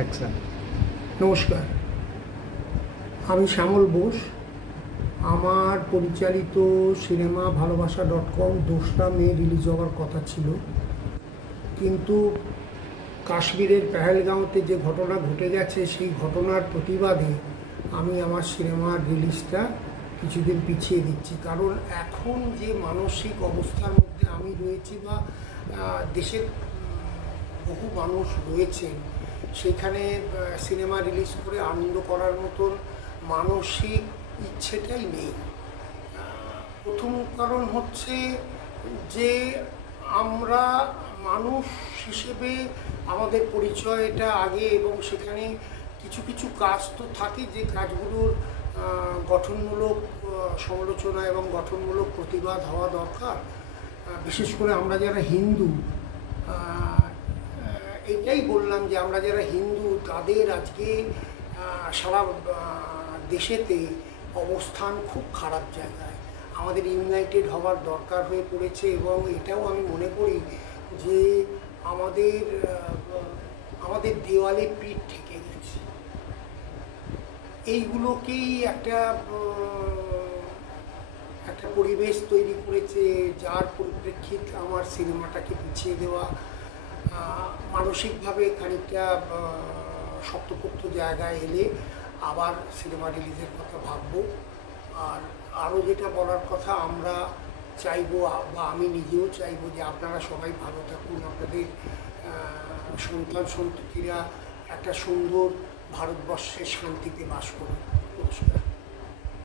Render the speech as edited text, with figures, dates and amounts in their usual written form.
Action. নমস্কার, আমি শ্যামল বোস। আমার পরিচালিত সিনেমা ভালোবাসা.com 2রা মে রিলিজ হওয়ার কথা ছিল, কিন্তু কাশ্মীরের পেহেলগাঁওতে যে ঘটনা ঘটে গেছে সেই ঘটনার প্রতিবাদে আমি আমার সিনেমার রিলিজটা কিছুদিন পিছিয়ে দিচ্ছি। কারণ এখন যে মানসিক অবস্থার মধ্যে আমি রয়েছি বা দেশের বহু মানুষ রয়েছেন, সেখানে সিনেমা রিলিজ করে আনন্দ করার মতন মানসিক ইচ্ছেটাই নেই। প্রথম কারণ হচ্ছে যে আমরা মানুষ হিসেবে আমাদের পরিচয়টা আগে, এবং সেখানে কিছু কিছু কাজ তো থাকে যে কাজগুলোর গঠনমূলক সমালোচনা এবং গঠনমূলক প্রতিবাদ হওয়া দরকার। বিশেষ করে আমরা যারা হিন্দু, এটাই বললাম যে আমরা যারা হিন্দু তাদের আজকে সারা দেশেতে অবস্থান খুব খারাপ জায়গায়। আমাদের ইউনাইটেড হওয়ার দরকার হয়ে পড়েছে, এবং এটাও আমি মনে করি যে আমাদের দেওয়ালে পিঠ ঠেকে গেছে। এইগুলোকেই একটা পরিবেশ তৈরি করেছে, যার পরিপ্রেক্ষিত আমার সিনেমাটাকে পিছিয়ে দেওয়া, মানসিকভাবে খানিকটা শক্তপোক্ত জায়গায় এলে আবার সিনেমা রিলিজের কথা ভাববো। আর আরও যেটা বলার কথা, আমরা চাইবো বা আমি নিজেও চাইবো যে আপনারা সবাই ভালো থাকুন, আপনাদের সন্তান সন্ততিরা একটা সুন্দর ভারতবর্ষের শান্তিতে বাস করুন।